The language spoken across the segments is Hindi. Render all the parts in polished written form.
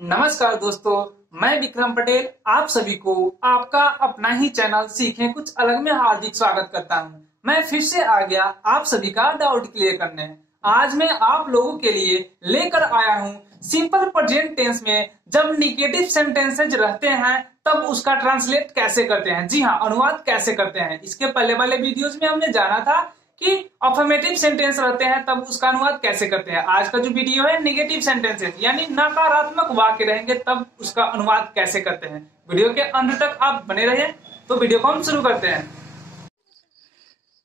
नमस्कार दोस्तों, मैं विक्रम पटेल आप सभी को आपका अपना ही चैनल सीखें कुछ अलग में हार्दिक स्वागत करता हूं। मैं फिर से आ गया आप सभी का डाउट क्लियर करने। आज मैं आप लोगों के लिए लेकर आया हूं सिंपल प्रेजेंट टेंस में जब निगेटिव सेंटेंसेज रहते हैं तब उसका ट्रांसलेट कैसे करते हैं। जी हाँ, अनुवाद कैसे करते हैं। इसके पहले वाले वीडियोज में हमने जाना था कि अफर्मेटिव सेंटेंस रहते हैं तब उसका अनुवाद कैसे करते हैं। आज का जो वीडियो है नेगेटिव सेंटेंसेस यानी नकारात्मक वाक्य रहेंगे तब उसका अनुवाद कैसे करते हैं। वीडियो के अंत तक आप बने रहिए। तो वीडियो को हम शुरू करते हैं।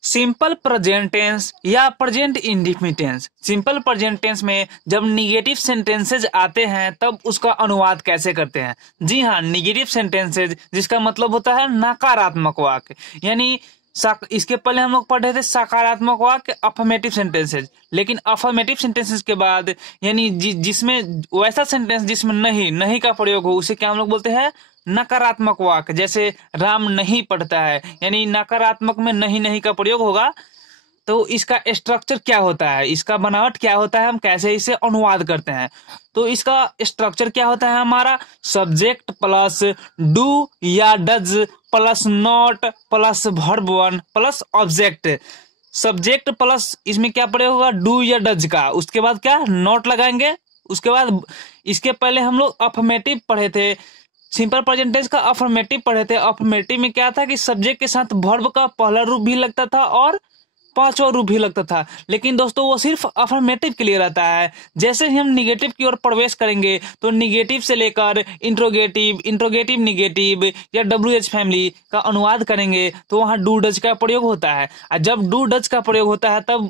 सिंपल प्रेजेंट टेंस या present indefinite tense. Simple present tense में जब निगेटिव सेंटेंसेज आते हैं तब उसका अनुवाद कैसे करते हैं। जी हाँ, निगेटिव सेंटेंसेज जिसका मतलब होता है नकारात्मक वाक्य, यानी इसके पहले हम लोग पढ़ रहे थे सकारात्मक वाक्य अफर्मेटिव सेंटेंसेज, लेकिन अफर्मेटिव सेंटेंसेज के बाद यानी जिसमें वैसा सेंटेंस जिसमें नहीं का प्रयोग हो उसे क्या हम लोग बोलते हैं नकारात्मक वाक्य। जैसे राम नहीं पढ़ता है, यानी नकारात्मक में नहीं का प्रयोग होगा। तो इसका स्ट्रक्चर क्या होता है, इसका बनावट क्या होता है, हम कैसे इसे अनुवाद करते हैं। तो इसका स्ट्रक्चर क्या होता है हमारा सब्जेक्ट प्लस डू या does plus not plus verb one plus object. Subject plus इसमें क्या प्रयोग होगा डू या डज का, उसके बाद क्या नॉट लगाएंगे। उसके बाद इसके पहले हम लोग अफर्मेटिव पढ़े थे, सिंपल प्रेजेंट टेंस का अफर्मेटिव पढ़े थे। अफर्मेटिव में क्या था कि सब्जेक्ट के साथ वर्ब का पहला रूप भी लगता था और पांचवा रूप भी लगता था, लेकिन दोस्तों वो सिर्फ अफर्मेटिव के लिए रहता है। जैसे ही हम निगेटिव की ओर प्रवेश करेंगे तो निगेटिव से लेकर इंट्रोगेटिव निगेटिव या WH फैमिली का अनुवाद करेंगे तो वहां डू डज का प्रयोग होता है। और जब डू डज का प्रयोग होता है तब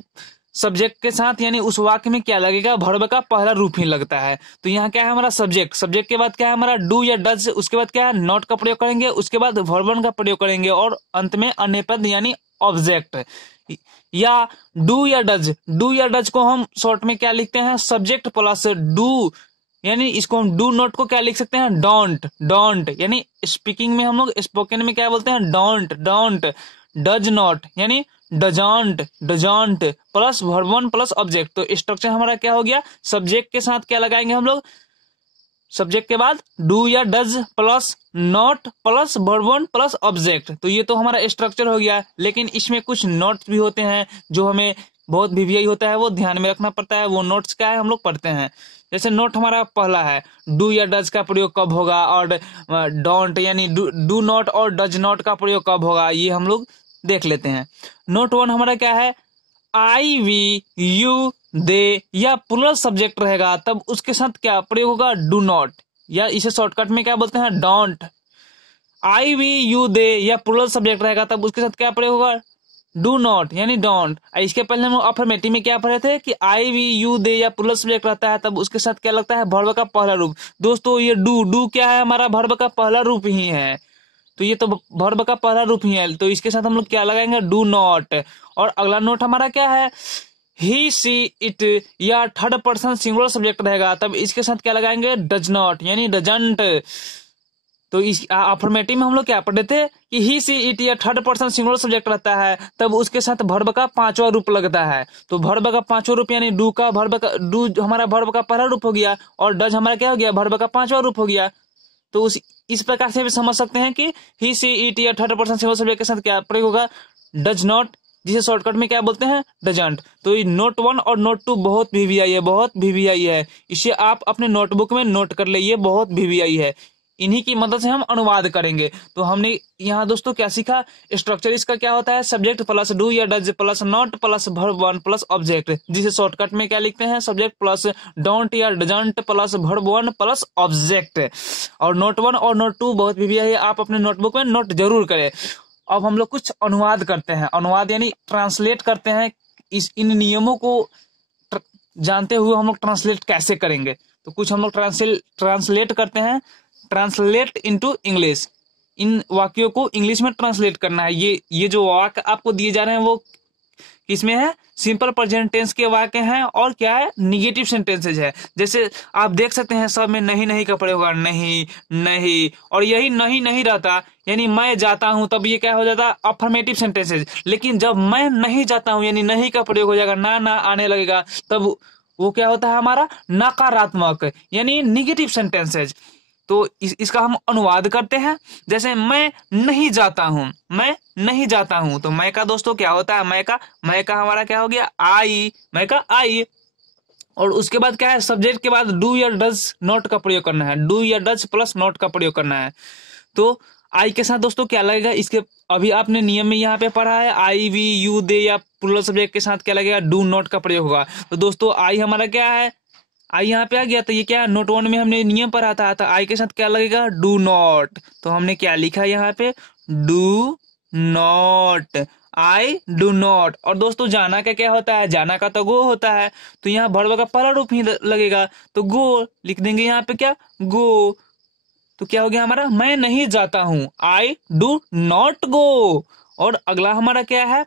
सब्जेक्ट के साथ यानी उस वाक्य में क्या लगेगा वर्ब का पहला रूप ही लगता है। तो यहाँ क्या है हमारा सब्जेक्ट के बाद क्या है हमारा डू या डज, उसके बाद क्या है नॉट का प्रयोग करेंगे, उसके बाद वर्ब वन का प्रयोग करेंगे और अंत में अन्य पद यानी ऑब्जेक्ट। या डू या डज को हम शॉर्ट में क्या लिखते हैं सब्जेक्ट प्लस डू, यानी इसको हम डू नॉट को क्या लिख सकते हैं डोंट, यानी स्पीकिंग में हम लोग स्पोकन में क्या बोलते हैं डोंट। डज नॉट यानी doesn't plus verb one plus object. तो स्ट्रक्चर हमारा क्या हो गया सब्जेक्ट के साथ क्या लगाएंगे हम लोग सब्जेक्ट के बाद डू या does plus not plus verb one plus object. तो ये तो हमारा स्ट्रक्चर हो गया, लेकिन इसमें कुछ नोट्स भी होते हैं जो हमें बहुत VVI होता है वो ध्यान में रखना पड़ता है। वो नोट्स क्या है हम लोग पढ़ते हैं। जैसे नोट हमारा पहला है डू या डज का प्रयोग कब होगा और डोंट यानी डू नॉट और डज नॉट का प्रयोग कब होगा, ये हम लोग देख लेते हैं। नोट वन हमारा क्या है आई वी यू दे या प्लुरल सब्जेक्ट रहेगा तब उसके साथ क्या प्रयोग होगा डू नॉट, या इसे शॉर्टकट में क्या बोलते हैं don't. I we you they या प्लुरल सब्जेक्ट रहेगा तब उसके साथ क्या प्रयोग होगा डू नॉट यानी डोंट। इसके पहले हम अफर्मेटिव में क्या पढ़े थे कि आई वी यू दे या प्लुरल सब्जेक्ट रहता है तब उसके साथ क्या लगता है वर्ब का पहला रूप। दोस्तों ये डू क्या है हमारा वर्ब का पहला रूप ही है, तो ये तो वर्ब का पहला रूप ही है, तो इसके साथ हम लोग क्या लगाएंगे डू नॉट। और अगला नोट हमारा क्या है ही सी इट या थर्ड पर्सन सिंगुलर सब्जेक्ट रहेगा तब इसके साथ क्या लगाएंगे डज नॉट यानी डजंट। तो इस अफर्मेटिव में हम लोग क्या पढ़े थे कि ही सी इट या थर्ड पर्सन सिंगुलर सब्जेक्ट रहता है तब उसके साथ वर्ब का पांचवा रूप लगता है। तो वर्ब का पांचवा रूप यानी डू हमारा वर्ब का पहला रूप हो गया और डज हमारा क्या हो गया वर्ब का पांचवा रूप हो गया। तो इस प्रकार से भी समझ सकते हैं कि ही सी इट या थर्ड पर्सन सिंगुलर सब्जेक्ट के साथ क्या प्रयोग होगा डज नॉट, जिसे शॉर्टकट में क्या बोलते हैं डजंट। तो नोट वन और नोट टू बहुत VVI है, इसे आप अपने नोटबुक में नोट कर ले, ये बहुत VVI है। इन्हीं की मदद से हम अनुवाद करेंगे। तो हमने यहाँ दोस्तों क्या सीखा स्ट्रक्चर इसका क्या होता है सब्जेक्ट प्लस डू या does plus not plus verb one plus object, जिसे शॉर्टकट में क्या लिखते हैं सब्जेक्ट प्लस डोंट या doesn't plus verb one plus object. और नोट वन और नोट टू बहुत VVI है, आप अपने नोटबुक में नोट जरूर करें। अब हम लोग कुछ अनुवाद करते हैं, अनुवाद यानी ट्रांसलेट करते हैं। इन नियमों को जानते हुए हम लोग ट्रांसलेट कैसे करेंगे, तो कुछ हम लोग ट्रांसलेट करते हैं। ट्रांसलेट इनटू इंग्लिश, इन वाक्यों को इंग्लिश में ट्रांसलेट करना है। ये जो वाक्य आपको दिए जा रहे हैं वो किसमें है सिंपल प्रेजेंट टेंस के वाक्य हैं और क्या है निगेटिव सेंटेंसेज है। जैसे आप देख सकते हैं सब में नहीं का प्रयोग होगा नहीं, और यही नहीं रहता यानी मैं जाता हूं तब ये क्या हो जाता अफर्मेटिव सेंटेंसेज। लेकिन जब मैं नहीं जाता हूं यानी नहीं का प्रयोग हो जाएगा ना आने लगेगा तब वो क्या होता है हमारा नकारात्मक यानी निगेटिव सेंटेंसेज। तो इसका हम अनुवाद करते हैं। जैसे मैं नहीं जाता हूं, मैं नहीं जाता हूं, तो मैं का दोस्तों क्या होता है, मैं का हमारा क्या हो गया आई, मैं का आई। और उसके बाद क्या है, सब्जेक्ट के बाद डू या डज नॉट का प्रयोग करना है, डू या डज प्लस नॉट का प्रयोग करना है। तो आई के साथ दोस्तों क्या लगेगा, इसके अभी आपने नियम में यहाँ पे पढ़ा है, आई वी यू दे या प्लूरल सब्जेक्ट के साथ क्या लगेगा, डू नॉट का प्रयोग होगा। तो दोस्तों आई हमारा क्या है, आई यहाँ पे आ गया, तो ये क्या है, नोट वन में हमने नियम पढ़ा था, आई के साथ क्या लगेगा, डू नॉट। तो हमने क्या लिखा यहाँ पे, do not, I do not. और दोस्तों जाना का क्या होता है, जाना का तो गो होता है, तो यहाँ वर्ब का पहला रूप ही लगेगा, तो गो लिख देंगे यहाँ पे, क्या गो। तो क्या हो गया हमारा, मैं नहीं जाता हूं, आई डू नॉट गो। और अगला हमारा क्या है,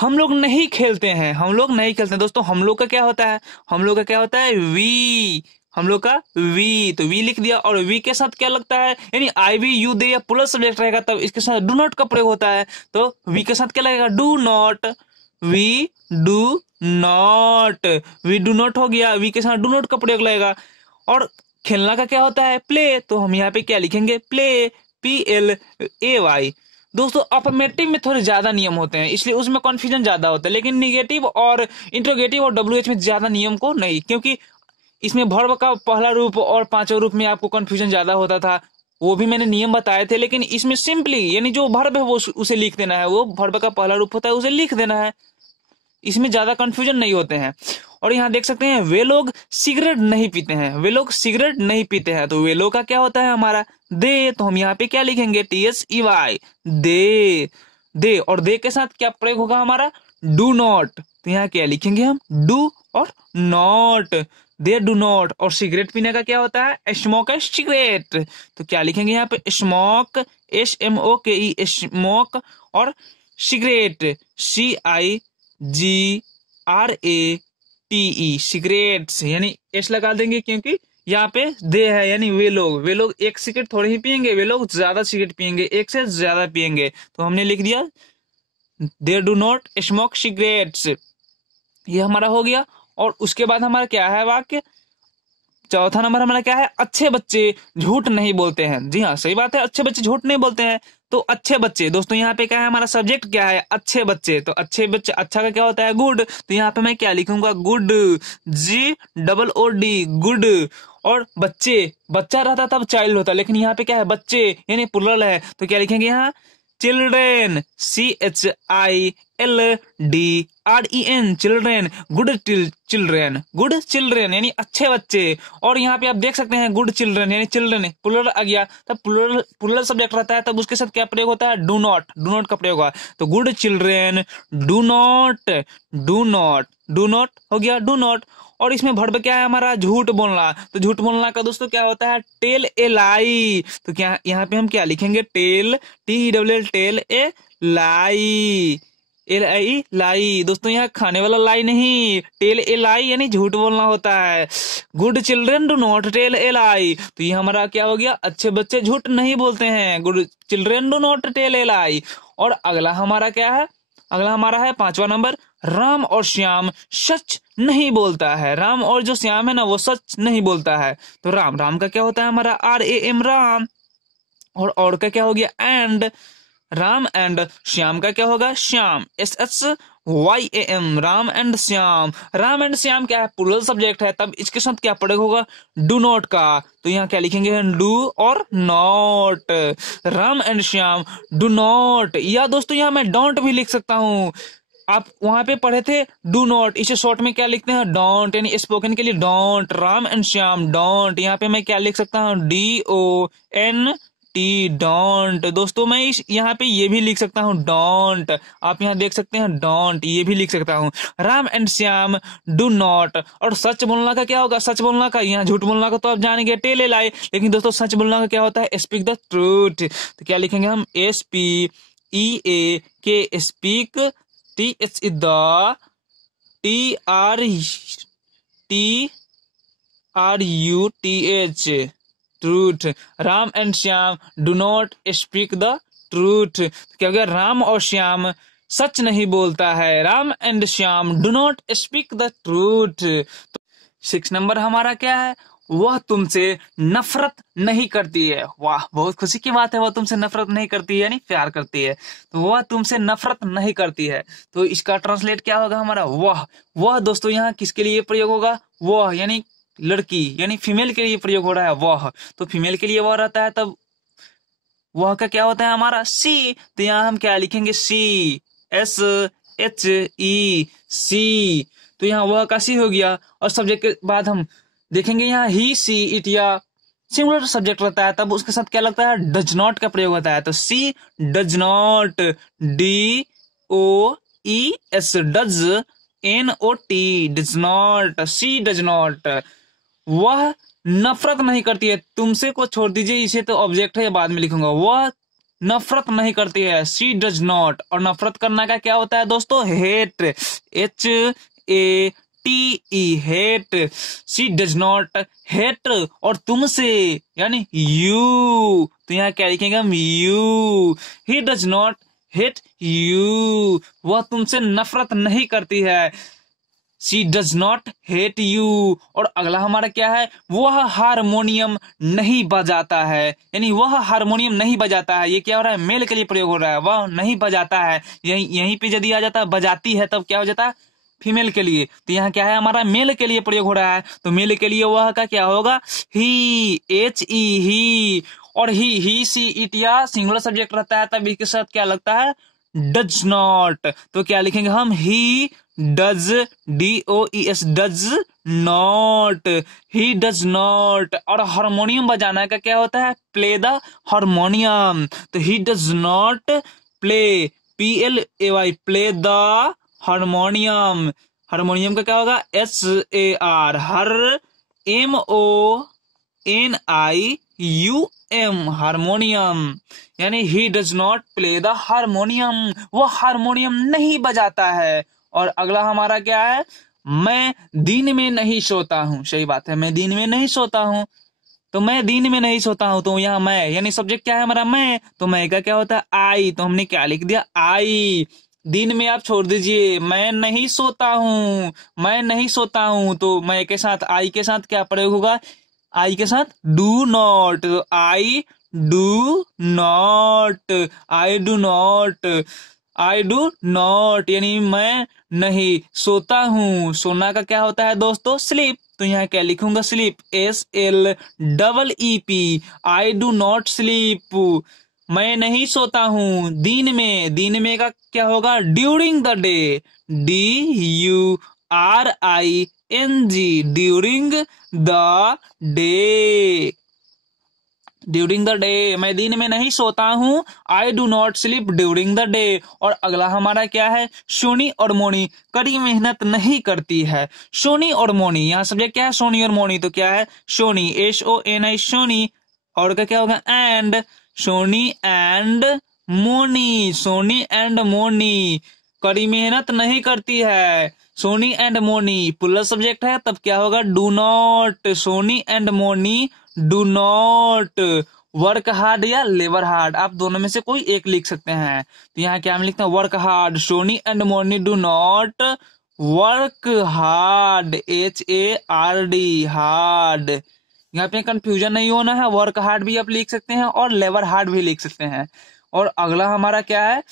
हम लोग नहीं खेलते हैं, हम लोग नहीं खेलते हैं। दोस्तों हम लोग का क्या होता है, हम लोग का क्या होता है, वी, हम लोग का वी, तो वी लिख दिया। और वी के साथ क्या लगता है, यानी आई वी यू दे या प्लस सब्जेक्ट रहेगा तब इसके साथ डू नॉट का प्रयोग होता है। तो वी के साथ क्या लगेगा, do not, we do not, we do not हो गया, वी के साथ डू नॉट का प्रयोग लगेगा। और खेलना का क्या होता है, प्ले, तो हम यहाँ पे क्या लिखेंगे, प्ले, PLAY। दोस्तों अफर्मेटिव में थोड़े ज्यादा नियम होते हैं, इसलिए उसमें कॉन्फ्यूजन ज्यादा होता है, लेकिन निगेटिव और इंट्रोगेटिव और WH में ज्यादा नियम को नहीं, क्योंकि इसमें वर्ब का पहला रूप और पांचवा रूप में आपको कॉन्फ्यूजन ज्यादा होता था, वो भी मैंने नियम बताए थे। लेकिन इसमें सिंपली यानी जो वर्ब है वो उसे लिख देना है, वो वर्ब का पहला रूप होता है उसे लिख देना है, इसमें ज्यादा कंफ्यूजन नहीं होते हैं। और यहाँ देख सकते हैं, वे लोग सिगरेट नहीं पीते हैं, वे लोग सिगरेट नहीं पीते हैं, तो वे लोग का क्या होता है हमारा, दे, तो हम यहाँ पे क्या लिखेंगे, THEY, दे, दे। और दे के साथ क्या प्रयोग होगा हमारा, डू नॉट, तो यहाँ क्या लिखेंगे हम, डू और नॉट, दे डू नॉट। और सिगरेट पीने का क्या होता है, स्मोक है सिगरेट, तो क्या लिखेंगे यहाँ पे, स्मोक, SMOKE, स्मोक। और सिगरेट, CIGRATE, सिगरेट्स, यानी एस लगा देंगे, क्योंकि यहाँ पे दे है, यानी वे लोग एक सिगरेट थोड़ी ही पियेंगे, वे लोग ज्यादा सिगरेट पियेंगे, एक से ज्यादा पियेंगे, तो हमने लिख दिया they do not smoke cigarettes, ये हमारा हो गया। और उसके बाद हमारा क्या है वाक्य, चौथा नंबर हमारा क्या है, अच्छे बच्चे झूठ नहीं बोलते हैं। जी हाँ सही बात है, अच्छे बच्चे झूठ नहीं बोलते हैं। तो अच्छे बच्चे, दोस्तों यहाँ पे क्या है, हमारा सब्जेक्ट क्या है, अच्छे बच्चे, तो अच्छे बच्चे, अच्छा का क्या होता है, गुड, तो यहाँ पे मैं क्या लिखूंगा, गुड, GOOD, गुड। और बच्चे, बच्चा रहता तब चाइल्ड होता, लेकिन यहाँ पे क्या है, बच्चे यानी प्लुरल है, तो क्या लिखेंगे यहाँ, children, CHILDREN, children, good children, good children यानी अच्छे बच्चे। और यहाँ पे आप देख सकते हैं गुड चिल्ड्रेन यानी चिल्ड्रेन प्लुरल आ गया, तब प्लुरल सब्जेक्ट रहता है, तब उसके साथ क्या प्रयोग होता है, डू नॉट, डू नॉट का प्रयोग हुआ। तो good children do not, do not, do not हो गया, डू नॉट। और इसमें वर्ब क्या है हमारा, झूठ बोलना, तो झूठ बोलना का दोस्तों क्या होता है, टेल ए लाई, तो क्या यहाँ पे हम क्या लिखेंगे, tell, TELL, tell a lie, LI lie. दोस्तों यहाँ खाने वाला लाई नहीं, टेल ए लाई यानी झूठ बोलना होता है। Good children do not tell a lie, तो ये हमारा क्या हो गया, अच्छे बच्चे झूठ नहीं बोलते हैं, good children do not tell a lie. और अगला हमारा क्या है, अगला हमारा है पांचवा नंबर, राम और श्याम सच नहीं बोलता है, राम और जो श्याम है ना वो सच नहीं बोलता है। तो राम, राम का क्या होता है हमारा, RAM, राम। और का क्या हो गया, एंड, राम एंड, श्याम का क्या होगा, Shyam, SHYAM, Ram and Shyam. Ram and Shyam क्या है, प्लुरल सब्जेक्ट है, तब इसके साथ क्या प्रयोग होगा, डू नॉट का, तो यहाँ क्या लिखेंगे, डू और not, Ram and Shyam do not. या दोस्तों यहाँ मैं डोंट भी लिख सकता हूँ, आप वहां पे पढ़े थे डू नॉट, इसे शॉर्ट में क्या लिखते हैं, डोंट, यानी स्पोकन के लिए don't, Ram and Shyam don't. यहाँ पे मैं क्या लिख सकता हूँ, DONT, डोंट। दोस्तों मैं यहाँ पे ये भी लिख सकता हूँ डोंट, आप यहाँ देख सकते हैं डोंट, ये भी लिख सकता हूँ, Ram and Shyam do not. और सच बोलना का क्या होगा, सच बोलना का, यहाँ झूठ बोलना का तो आप जानेंगे टेल ए लाई, लेकिन दोस्तों सच बोलना का क्या होता है, स्पीक द ट्रूथ, तो क्या लिखेंगे हम, SPEAK, speak, TH the TRUTH, truth. Ram and Shyam do not speak the truth, क्या हो गया, राम और श्याम सच नहीं बोलता है, Ram and Shyam do not speak the truth. 6 number हमारा क्या है, वह तुमसे नफरत नहीं करती है। वाह, बहुत खुशी की बात है, वह तुमसे नफरत नहीं करती है यानी प्यार करती है, तो वह तुमसे नफरत नहीं करती है। तो इसका ट्रांसलेट क्या होगा हमारा, वह दोस्तों यहाँ किसके लिए प्रयोग होगा, वह यानी लड़की यानी फीमेल के लिए प्रयोग हो रहा है वह, तो फीमेल के लिए वह रहता है, तब वह का क्या होता है हमारा सी। तो यहाँ हम क्या लिखेंगे, सी, SHE, सी। तो यहाँ वह का सी हो गया, और सब्जेक्ट के बाद हम देखेंगे यहाँ ही, सी, इट या सिंगुलर सब्जेक्ट रहता है, तब उसके साथ क्या लगता है, डज नॉट का प्रयोग होता है। तो she does not, DOES, does, NOT, does not, she does not, वह नफरत नहीं करती है तुमसे को छोड़ दीजिए, इसे तो ऑब्जेक्ट है, बाद में लिखूंगा। वह नफरत नहीं करती है, सी डज नॉट। और नफरत करना का क्या होता है दोस्तों, hate, HATE, hate. She does not hate, और तुमसे यानी यू, तो यहाँ क्या लिखेंगे हम, you. He does not hate you, वह तुमसे नफरत नहीं करती है, she does not hate you. और अगला हमारा क्या है, वह हारमोनियम नहीं बजाता है, यानी वह हारमोनियम नहीं बजाता है। ये क्या हो रहा है, मेल के लिए प्रयोग हो रहा है, वह नहीं बजाता है। यहीं पे यदि आ जाता है बजाती है, तब क्या हो जाता है, फीमेल के लिए। तो यहाँ क्या है हमारा, मेल के लिए प्रयोग हो रहा है, तो मेल के लिए वह का क्या होगा, ही, HE, ही। और ही, सी, इट या सिंगुलर सब्जेक्ट रहता है, तब इसके साथ क्या लगता है, डज नॉट। तो क्या लिखेंगे हम, he does, DOES, does not, he does not. और हारमोनियम बजाना का क्या होता है, प्ले द हारमोनियम, तो ही does not play, PLAY, play the harmonium. Harmonium का क्या होगा, SAR, हर, MONIUM, हारमोनियम, यानी ही does not play the harmonium, वो हारमोनियम नहीं बजाता है। और अगला हमारा क्या है, मैं दिन में नहीं सोता हूँ। सही बात है, मैं दिन में नहीं सोता हूँ, तो मैं दिन में नहीं सोता हूँ, तो यहाँ मैं यानी सब्जेक्ट क्या है हमारा, मैं, तो मैं का क्या होता है, आई, तो हमने क्या लिख दिया, आई। दिन में आप छोड़ दीजिए, मैं नहीं सोता हूँ, मैं नहीं सोता हूँ, तो मैं के साथ, आई के साथ क्या प्रयोग होगा, आई के साथ डू नॉट, तो I do not, I do not, I do not, यानी मैं नहीं सोता हूँ। सोना का क्या होता है दोस्तों, स्लीप, तो यहाँ क्या लिखूंगा, sleep, SLEEP, I do not sleep, मैं नहीं सोता हूँ दिन में। दिन में का क्या होगा, during the day, DURING, during the day, during the day, मैं दिन में नहीं सोता हूँ, I do not sleep during the day. और अगला हमारा क्या है, सोनी और मोनी कड़ी मेहनत नहीं करती है। सोनी और मोनी, यहाँ सब्जेक्ट क्या है, सोनी और मोनी, तो क्या है, सोनी, SONI, सोनी, और का क्या होगा, and, Soni and Moni, Soni and Moni कड़ी मेहनत नहीं करती है। Soni and Moni plural subject है, तब क्या होगा, do not, Soni and Moni do not work hard या लेबर हार्ड, आप दोनों में से कोई एक लिख सकते हैं। तो यहाँ क्या हम लिखते हैं, work hard, Soni and Moni do not work hard, HARD, hard. यहाँ पे कंफ्यूजन नहीं होना है, वर्क हार्ड भी आप लिख सकते हैं और लेबर हार्ड भी लिख सकते हैं। और अगला हमारा क्या है,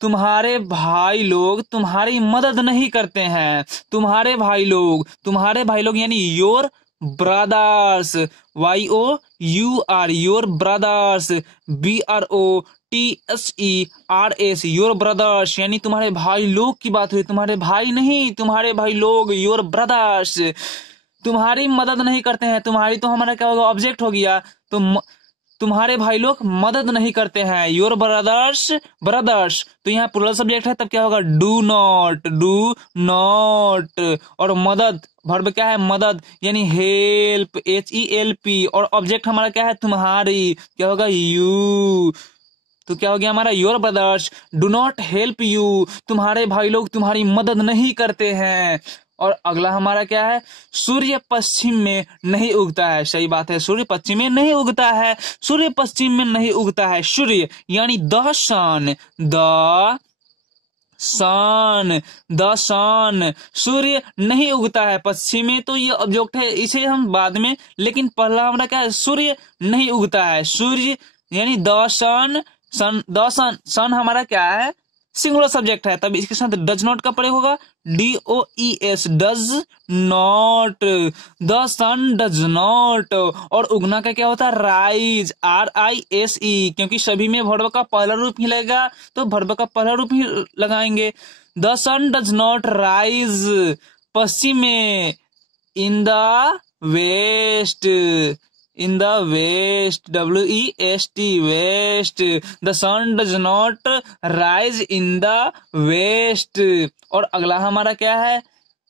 तुम्हारे भाई लोग तुम्हारी मदद नहीं करते हैं। तुम्हारे भाई लोग यानी your brothers, YOUR, your brothers, BROTHERS, your brothers, यानी तुम्हारे भाई लोग की बात हुई, तुम्हारे भाई नहीं, तुम्हारे भाई लोग, योर ब्रदर्स तुम्हारी मदद नहीं करते हैं। तुम्हारी तो हमारा क्या होगा, ऑब्जेक्ट हो गया, तो तुम्हारे भाई लोग मदद नहीं करते हैं, योर ब्रदर्स, तो यहाँ प्लुरल सब्जेक्ट है, तब क्या होगा, डू नॉट। और मदद, वर्ब क्या है, मदद, यानी हेल्प, HELP, और ऑब्जेक्ट हमारा क्या है, तुम्हारी, क्या होगा, यू, तो क्या हो गया हमारा, your brothers do not help you, तुम्हारे भाई लोग तुम्हारी मदद नहीं करते हैं। और अगला हमारा क्या है, सूर्य पश्चिम में नहीं उगता है। सही बात है, सूर्य पश्चिम में नहीं उगता है, सूर्य पश्चिम में नहीं उगता है। सूर्य यानी the sun, the sun, the sun. सूर्य नहीं उगता है पश्चिम में, तो ये ऑब्जेक्ट है, इसे हम बाद में, लेकिन पहला हमारा क्या है, सूर्य नहीं उगता है। सूर्य यानी द सन, सन द सन, सन हमारा क्या है, सिंगुलर सब्जेक्ट है, तब इसके साथ डज नॉट का प्रयोग होगा, DOES, does not, the sun does not. और उगना का क्या होता है, राइज, RISE, क्योंकि सभी में वर्ब का पहला रूप ही लगेगा, तो वर्ब का पहला रूप ही लगाएंगे। The sun does not rise पश्चिम में, in the west, in the west, WEST, west, the sun does not rise in the west। और अगला हमारा क्या है,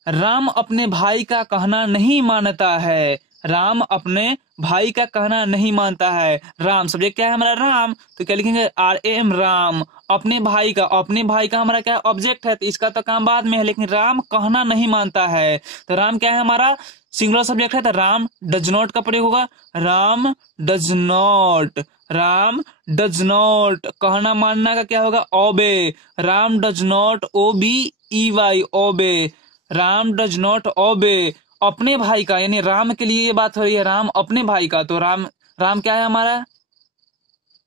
राम अपने भाई का कहना नहीं मानता है, राम अपने भाई का कहना नहीं मानता है। राम सब्जेक्ट क्या है हमारा, राम, तो क्या लिखेंगे, RAM, राम। अपने भाई का, अपने भाई का हमारा क्या ऑब्जेक्ट है, तो इसका तो काम बाद में है, लेकिन राम कहना नहीं मानता है, तो राम क्या है हमारा, सिंगुलर सब्जेक्ट है, तो राम डज नॉट का प्रयोग होगा, Ram does not, Ram does not. कहना मानना का क्या होगा, ओबे, राम डज नॉट OBEY, ओबे, राम डज नॉट ओबे। अपने भाई का, यानी राम के लिए ये बात हो रही है, राम अपने भाई का, तो राम, राम क्या है हमारा,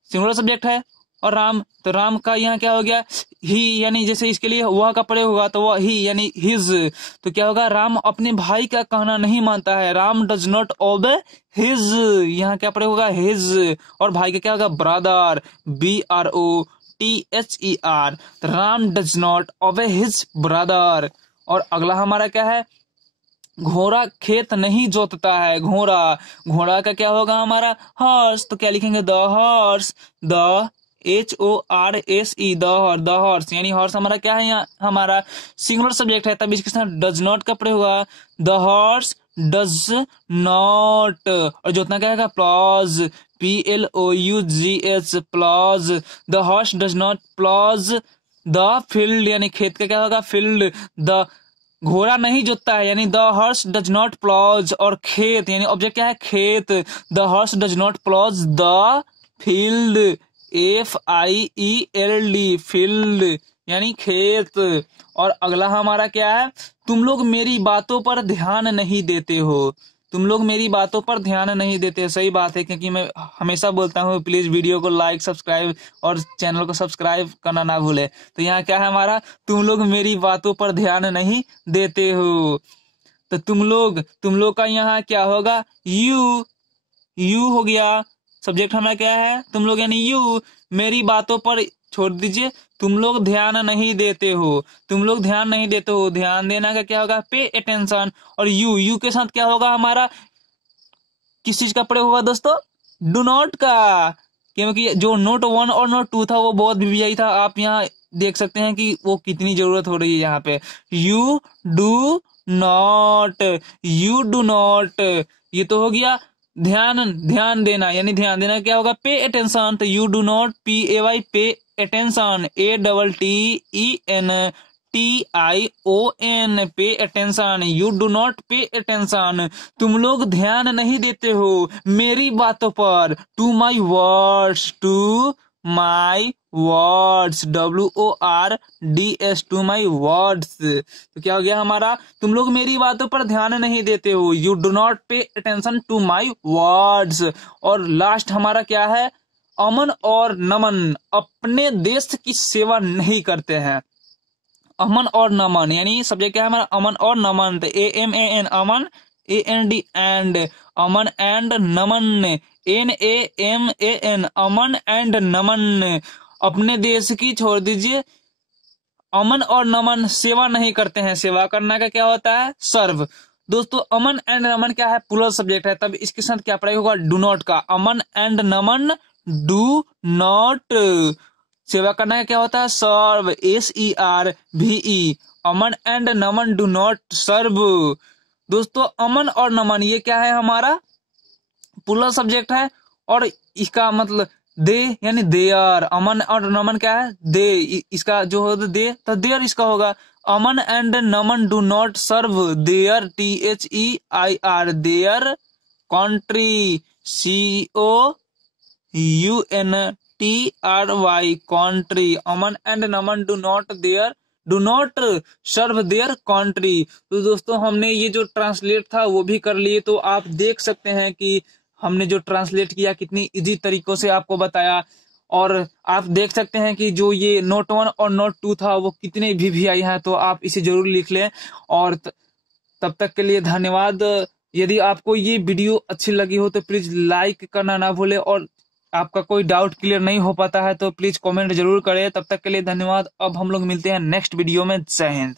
सिंगुलर सब्जेक्ट है, और राम, तो राम का यहाँ क्या हो गया, ही, यानी जैसे इसके लिए वह का प्रयोग होगा, तो वह ही यानी हिज, तो क्या होगा, राम अपने भाई का कहना नहीं मानता है, Ram does not obey his, यहाँ क्या प्रयोग होगा, हिज। और भाई का क्या होगा, ब्रदर, BROTHER, तो Ram does not obey his brother. और अगला हमारा क्या है, घोड़ा खेत नहीं जोतता है, घोड़ा, घोड़ा का क्या होगा हमारा, हॉर्स, तो क्या लिखेंगे, the horse, the HORSE, the horse, the horse, यानी हॉर्स हमारा क्या है, यहाँ हमारा सिंगुलर सब्जेक्ट है, तब इसके साथ डज नॉट का प्रयोग होगा, द हॉर्स डज नॉट। और जोतना क्या है, applause, PLOUGH, applause, the horse does not applause the field, यानी खेत का क्या होगा, फील्ड। द घोड़ा नहीं जोतता है, यानी the horse does not applause. और खेत यानी ऑब्जेक्ट क्या है, खेत, the horse does not applause the field, FIELD, field यानी खेत। और अगला हमारा क्या है, तुम लोग मेरी बातों पर ध्यान नहीं देते हो, तुम लोग मेरी बातों पर ध्यान नहीं देते। सही बात है, क्योंकि मैं हमेशा बोलता हूँ प्लीज वीडियो को लाइक, सब्सक्राइब और चैनल को सब्सक्राइब करना ना भूले। तो यहाँ क्या है हमारा, तुम लोग मेरी बातों पर ध्यान नहीं देते हो, तो तुम लोग का यहाँ क्या होगा, यू हो गया, सब्जेक्ट हमारा क्या है, तुम लोग, यानी यू। मेरी बातों पर छोड़ दीजिए, तुम लोग ध्यान नहीं देते हो, तुम लोग ध्यान नहीं देते हो, ध्यान देना का क्या होगा, पे अटेंशन। और यू के साथ क्या होगा हमारा, किस चीज का प्रयोग होगा दोस्तों, डू नॉट का, क्योंकि जो नोट 1 और नोट 2 था वो बहुत वीवीआई था। आप यहाँ देख सकते हैं कि वो कितनी जरूरत हो रही है यहाँ पे, you do not, you do not. ये तो हो गया ध्यान देना, यानी ध्यान देना क्या होगा, पे अटेंशन, तो you do not PAY, pay attention, ATTENTION, pay attention, you do not pay attention. तुम लोग ध्यान नहीं देते हो मेरी बातों पर, to my words, to my words, WORDS, to my words. तो क्या हो गया हमारा, तुम लोग मेरी बातों पर ध्यान नहीं देते हो, you do not pay attention to my words. और लास्ट हमारा क्या है, अमन और नमन अपने देश की सेवा नहीं करते हैं। अमन और नमन यानी सब्जेक्ट क्या है हमारा, अमन और नमन, तो AMAN, Aman, AND and, Aman and Naman, NAMAN, Aman and Naman. अपने देश की छोड़ दीजिए, अमन और नमन सेवा नहीं करते हैं, सेवा करना का क्या होता है, सर्व। दोस्तों अमन एंड नमन क्या है, प्लूरल सब्जेक्ट है, तब इसके साथ क्या प्रयोग होगा, डू नॉट का, Aman and Naman do not. सेवा करना का क्या होता है, serve, SERVE, Aman and Naman do not serve. दोस्तों अमन और नमन ये क्या है हमारा, प्लूरल सब्जेक्ट है, और इसका मतलब दे यानी देयर। अमन और नमन क्या है, दे, इसका जो होता है दे, तो देयर इसका होगा। Aman and Naman do not serve their, THEIR, their country, COUNTRY, country. Aman and Naman do not their do not serve their country. तो दोस्तों हमने ये जो ट्रांसलेट था वो भी कर लिए। तो आप देख सकते हैं कि हमने जो ट्रांसलेट किया कितनी इजी तरीकों से आपको बताया। और आप देख सकते हैं कि जो ये नोट 1 और नोट 2 था वो कितने वीवीआई हैं, तो आप इसे जरूर लिख लें। और तब तक के लिए धन्यवाद। यदि आपको ये वीडियो अच्छी लगी हो तो प्लीज लाइक करना ना भूले, और आपका कोई डाउट क्लियर नहीं हो पाता है तो प्लीज कमेंट जरूर करें। तब तक के लिए धन्यवाद। अब हम लोग मिलते हैं नेक्स्ट वीडियो में। जय हिंद।